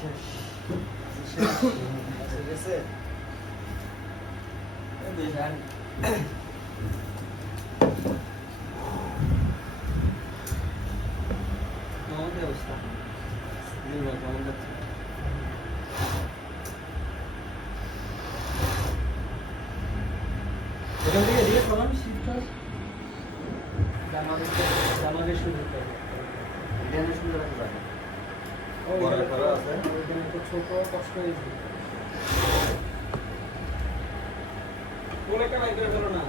ঠিক আছে আমাদের অবস্থা কেমন যাচ্ছে? এখান থেকে দিয়ে করান শীতকাল জানুয়ারি শুরুতে ধ্যানের সুন্দর একটা জায়গা বড় করা আছে ওইখানে তো ছোট কষ্ট হয়েছে কোলেটা বাইর করে ফেলো না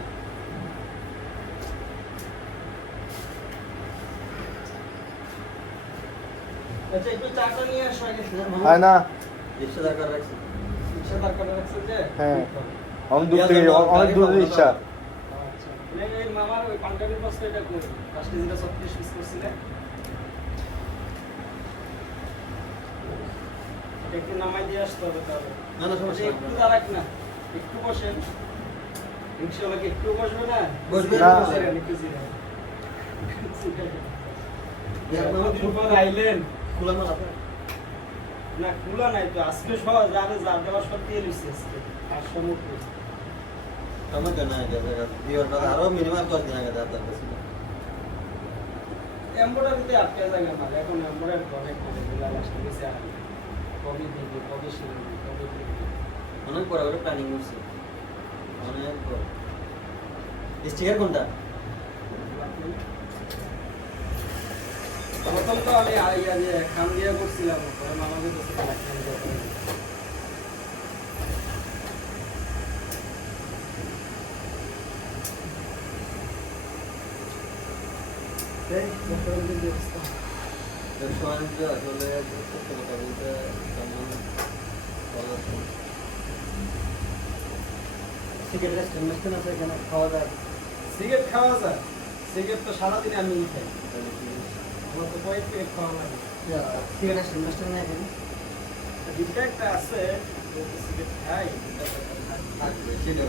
আচ্ছা একটু চাটা নিয়ে আসো আগে হয় না রিক্সা দরকার রাখছি রিক্সা দরকার রাখছে যে হ্যাঁ অনেক দূর থেকে অনেক দূর ইচ্ছা আচ্ছা এই মামার ওই পাঞ্জাবির বস্তা এটা কই 5 কেজিটা 36 পিস করছিলে একটু নামাই দিয়ে আসতে হবে তাহলে না না সমস্যা একটু দাঁড়াক না একটু বসেন ইনশাআল্লাহ কি একটু বসবে না বসবে না। একটু জিরা ইয়ার মামা মামা দুপুর আইলেন খোলা মাল আছে না খোলা নাই তো আজকে সহজ আরে যা দেওয়ার সব দিয়ে লইছি আজকে আর সমুদ্র আমার জানা আছে দিওর না আরো মিনিমাম 10 দিন আগে দাঁত আছে এমব্রয়ডারিতে আটকে জায়গা মাল এখন এমব্রয়ডারি অনেক মানে বিলাল আসতে গেছে আর কবি দিবি কবি শিখবি কবি দিবি অনেক বড় বড় প্ল্যানিং করছে অনেক বড় স্টিকার কোনটা প্রথম তো আমি আইয়া যে খান দিয়া করছিলাম পরে মামাদের কাছে কালেকশন করতে এই মোটামুটি ব্যবস্থা ব্যবসা-বাণিজ্য আসলে সত্য কথা বলতে তেমন ভালো আছে। সিগারেটের স্টেনলেস আছে এখানে খাওয়া যায় সিগারেট খাওয়া যায় সিগারেট তো সারাদিন আমি খাই আমার তো কয়েক প্যাকেট খাওয়া লাগে সিগারেটের স্টেনলেস না এখানে দুইটা একটা আছে সিগারেট খাই থাকবে সেটা